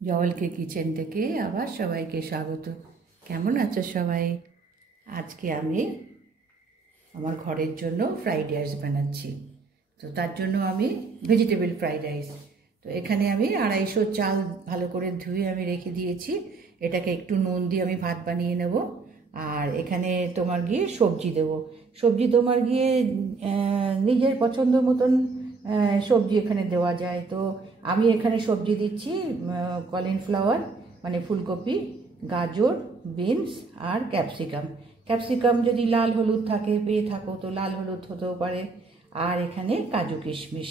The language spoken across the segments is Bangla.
জওয়াল কে কিচেন থেকে আবার সবাইকে স্বাগত। কেমন আছো সবাই? আজকে আমি আমার ঘরের জন্য ফ্রাইড রাইস বানাচ্ছি। তো তার জন্য আমি ভেজিটেবল ফ্রাইড রাইস। তো এখানে আমি 250 চাল ভালো করে ধুয়ে আমি রেখে দিয়েছি। এটাকে একটু নুন দিয়ে আমি ভাত বানিয়ে নেব। আর এখানে তোমার গিয়ে সবজি দেব। সবজি তোমার গিয়ে নিজের পছন্দ মতন সবজি এখানে দেওয়া যায়। তো আমি এখানে সবজি দিচ্ছি কলিফ্লাওয়ার মানে ফুলকপি, গাজর, বিনস আর ক্যাপসিকাম। ক্যাপসিকাম যদি লাল হলুদ থাকে পেয়ে থাকো তো লাল হলুদ হতেও পারে। আর এখানে কাজু কিশমিশ।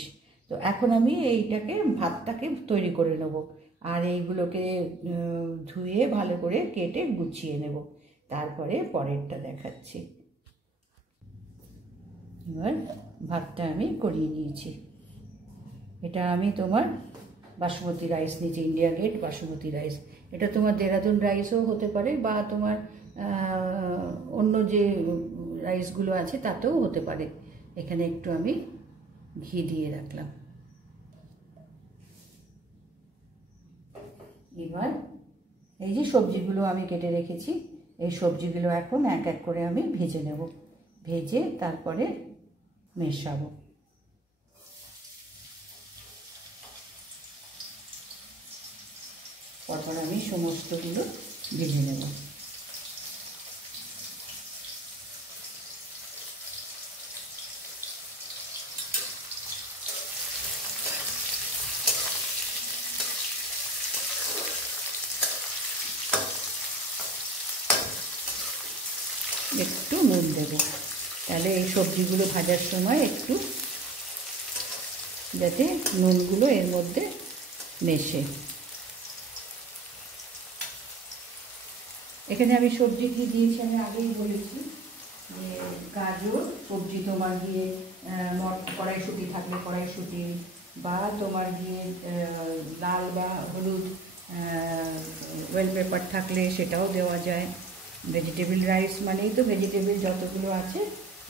তো এখন আমি এইটাকে ভাতটাকে তৈরি করে নেব। আর এইগুলোকে ধুয়ে ভালো করে কেটে গুছিয়ে নেব, তারপরে পরেরটা দেখাচ্ছি। এবার ভাতটা আমি করিয়ে নিয়েছি। এটা আমি তোমার বাসমতি রাইস নিয়েছি, ইন্ডিয়া গেট বাসমতি রাইস। এটা তোমার দেরাদুন রাইসও হতে পারে বা তোমার অন্য যে রাইসগুলো আছে তাতেও হতে পারে। এখানে একটু আমি ঘি দিয়ে রাখলাম। এবার এই যে সবজিগুলো আমি কেটে রেখেছি, এই সবজিগুলো এখন এক এক করে আমি ভেজে নেব। ভেজে তারপরে মেশাবো। পরপর আমি সমস্তগুলো ভেজে নেব। একটু নুন দেব, তাহলে এই সবজিগুলো ভাজার সময় একটু যাতে নুনগুলো এর মধ্যে মেশে। এখানে আমি সবজি কি দিয়েছি আমি আগেই বলেছি যে গাজর, সবজি তোমার গিয়ে কড়াইশুঁটি থাকলে কড়াইশুঁটি, বা তোমার গিয়ে লাল বা হলুদ ওয়েল পেপার থাকলে সেটাও দেওয়া যায়। ভেজিটেবল রাইস মানেই তো ভেজিটেবল যতগুলো আছে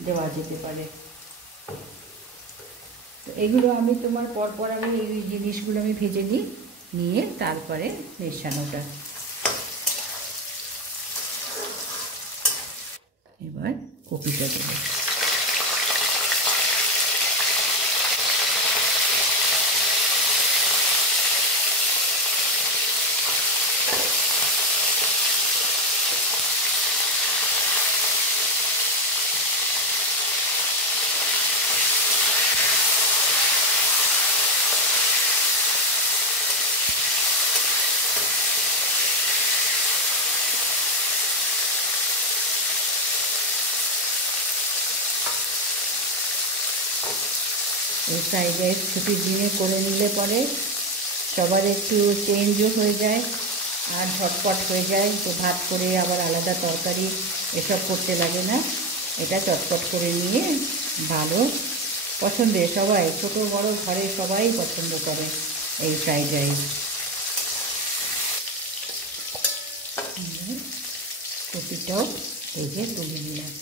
দেওয়া যেতে পারে। তো এগুলো আমি তোমার পরপর আমি এই জিনিসগুলো আমি ভেজে নিয়ে তারপরে মেশানোটা। এবার কপিটা দেবো। এই ফ্রাইড রাইস ছুটির দিনে করে নিলে পরে সবার একটু চেঞ্জও হয়ে যায় আর ঝটপট হয়ে যায়। তো ভাত করে আবার আলাদা তরকারি এসব করতে লাগে না। এটা চটপট করে নিয়ে ভালো পছন্দের, সবাই ছোট বড় ঘরে সবাই পছন্দ করে এই ফ্রাইড রাইস। কপিটাও ভেজে তুলে নিলাম।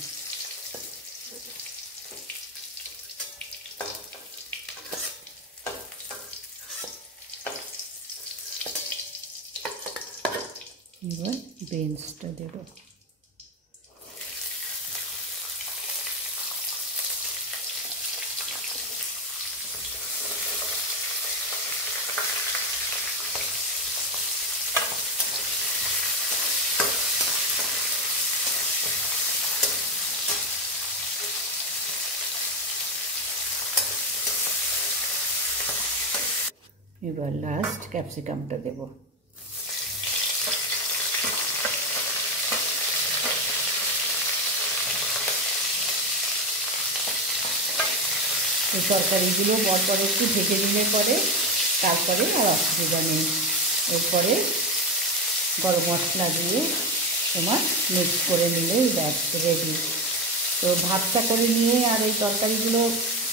এবার বিনসটা দেব। এবার লাস্ট ক্যাপসিকামটা দেব। এই তরকারিগুলো পরপর একটু ভেজে নিলে পরে তারপরে আর অসুবিধা নেই। এরপরে গরম মশলা দিয়ে তোমার মিক্স করে নিলেই ব্যাস রেডি। তো ভাতটা করে নিয়ে আর এই তরকারিগুলো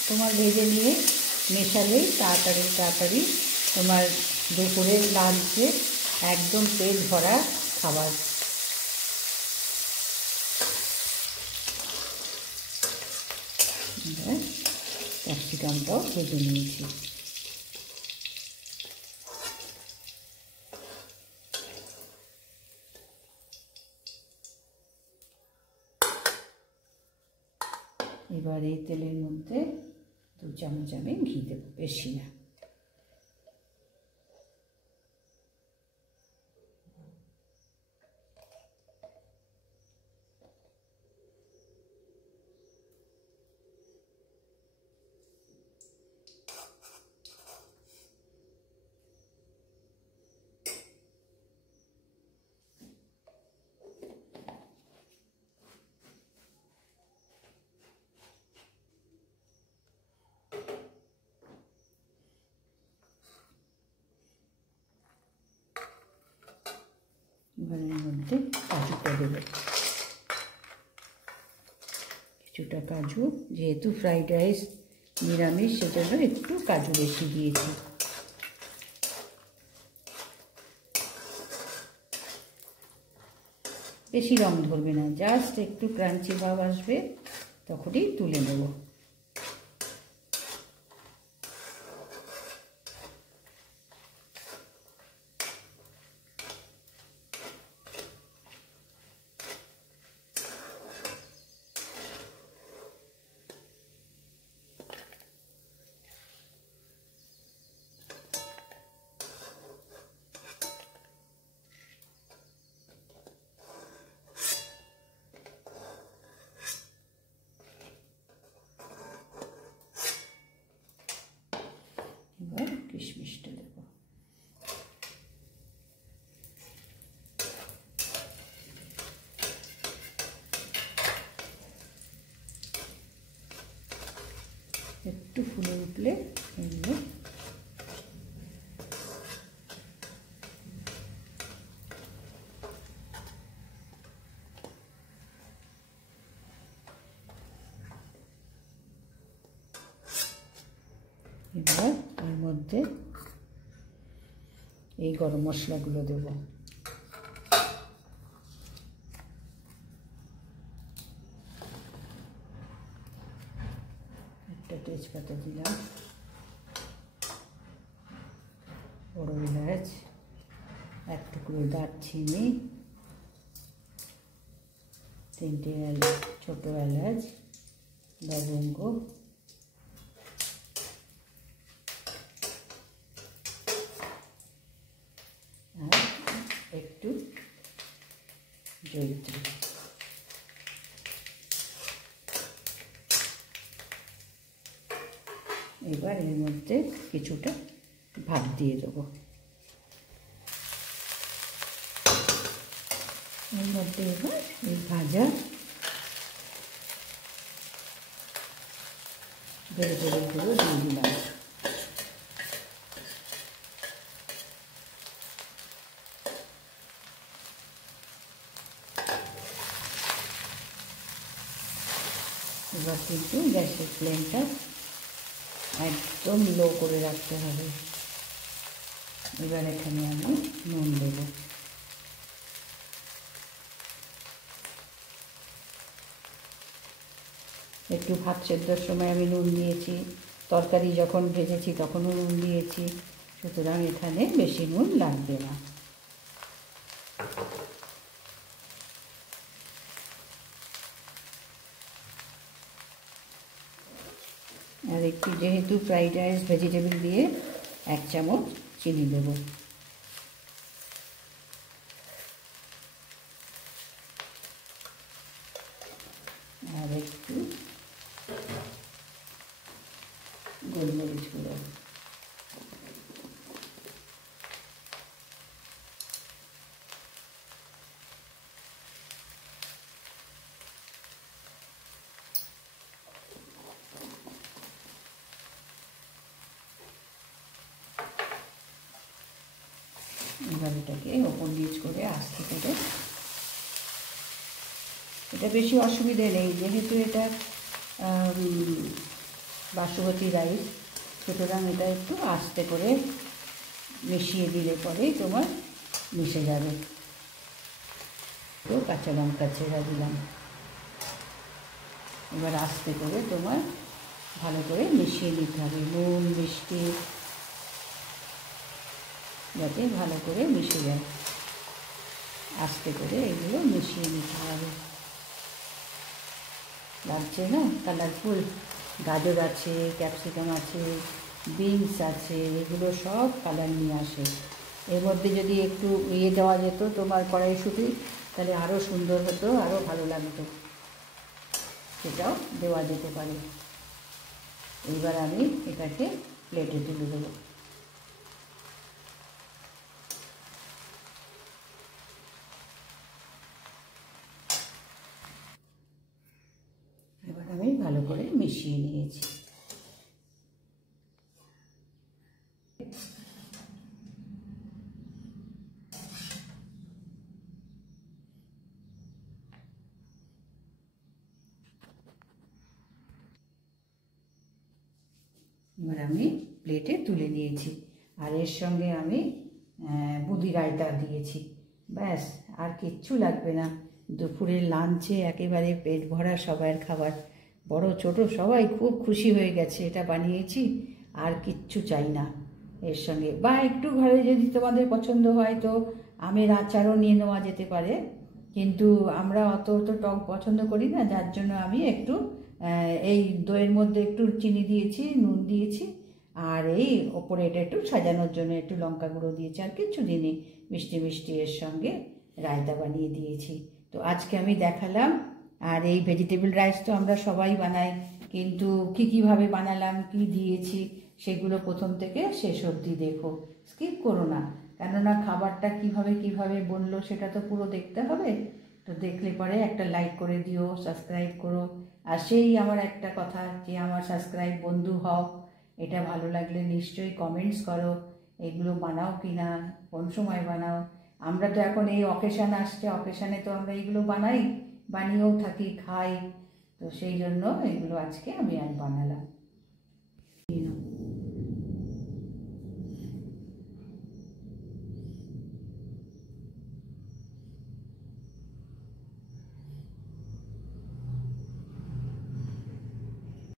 তোমার ভেজে নিয়ে মেশালেই তাড়াতাড়ি তোমার দুপুরের লাঞ্চে একদম পেট ভরা খাবার। ক্যাপসিকামটাও ভেজে নিয়েছি। এবার এই তেলের মধ্যে 2 চামচ আমি ঘি দেব, বেশি না। এবার এর মধ্যে কাজুটা দেবো, কিছুটা কাজু, যেহেতু ফ্রাইড রাইস নিরামিষ সেজন্য একটু কাজু বেশি দিয়েছি। বেশি রং ধরবে না, জাস্ট একটু ক্রাঞ্চি ভাব আসবে তখনই তুলে নেব। এবার কিশমিশটা দেবো, একটু ফুলে উঠলে এগুলো এবার এর মধ্যে এই গরম মশলাগুলো দেব। একটা তেজপাতা দিলাম, বড় এলাচ, 1 টুকরো দারচিনি, 3টে ছোট এলাচ, লবঙ্গ, আর একটু জয়িত্রী। এবার এর মধ্যে কিছুটা ভাত দিয়ে দেবো, এর মধ্যে এবার এই ভাজা ভেজিটেবলগুলো দিয়ে দিলাম। এবার কিন্তু গ্যাসের ফ্লেমটা একদম লো করে রাখতে হবে। এবার এখানে আমি নুন দেব, একটু ভাত সেদ্ধর সময় আমি নুন দিয়েছি, তরকারি যখন ভেজেছি তখনও নুন দিয়েছি, সুতরাং এখানে বেশি নুন লাগবে না। আর একটু, যেহেতু ফ্রাইড রাইস ভেজিটেবল দিয়ে, 1 চামচ চিনি দেব। আর একটু গোলমরিচ গুঁড়ো। এবার এটাকে ওপর নিচ করে আস্তে করে, এটা বেশি অসুবিধে নেই যেহেতু এটা বাসমতি রাইস, সুতরাং এটা একটু আস্তে করে মিশিয়ে দিলে পরেই তোমার মিশে যাবে। তো কাঁচা লঙ্কা ছেড়া দিলাম, এবার আস্তে করে তোমার ভালো করে মিশিয়ে নিতে হবে, নুন মিষ্টি যাতে ভালো করে মিশে যায়, আস্তে করে এগুলো মিশিয়ে নিতে হবে। লাগছে না, কালারফুল। গাজর আছে, ক্যাপসিকাম আছে, বিনস আছে, এগুলো সব কালার নিয়ে আসে। এর মধ্যে যদি একটু দেওয়া যেত তোমার কড়াইশুঁটি, তাহলে আরও সুন্দর হতো, আরও ভালো লাগতো, সেটাও দেওয়া যেতে পারে। এবার আমি এটাকে প্লেটে তুলে দেবো। এবার আমি ভালো করে মিশিয়ে নিয়েছি। এবার আমি প্লেটে তুলে নিয়েছি, আর এর সঙ্গে আমি বুঁদি রায়তা দিয়েছি। ব্যাস, আর কিচ্ছু লাগবে না। দুপুরের লাঞ্চে একেবারে পেট ভরা সবার খাবার, বড় ছোট সবাই খুব খুশি হয়ে গেছে। এটা বানিয়েছি, আর কিচ্ছু চাই না এর সঙ্গে। বা একটু ঘরে যদি তোমাদের পছন্দ হয় তো আমের আচারও নিয়ে নেওয়া যেতে পারে, কিন্তু আমরা অত টক পছন্দ করি না, যার জন্য আমি একটু এই দইয়ের মধ্যে একটু চিনি দিয়েছি, নুন দিয়েছি, আর এই ওপরে এটা একটু সাজানোর জন্য একটু লঙ্কা গুঁড়ো দিয়েছি, আর কিচ্ছু দিইনি। মিষ্টি মিষ্টি এর সঙ্গে রায়তা বানিয়ে দিয়েছি। তো আজকে আমি দেখালাম। আর এই ভেজিটেবল রাইস তো আমরা সবাই বানাই, কিন্তু কীভাবে বানালাম, কি দিয়েছি, সেগুলো প্রথম থেকে শেষ অবধি দেখো, স্কিপ করো না। কেননা খাবারটা কিভাবে বললো সেটা তো পুরো দেখতে হবে। তো দেখলে পরে একটা লাইক করে দিও, সাবস্ক্রাইব করো। আর সেই আমার একটা কথা, যে আমার সাবস্ক্রাইব বন্ধু হও, এটা ভালো লাগলে নিশ্চয়ই কমেন্টস করো, এগুলো বানাও কি না, কোন সময় বানাও। আমরা তো এখন এই অকেশান আসছে, অকেশানে তো আমরা এইগুলো বানাই, বানিয়েও থাকি, খাই। তো সেই জন্য এগুলো আজকে আমি আর বানালাম।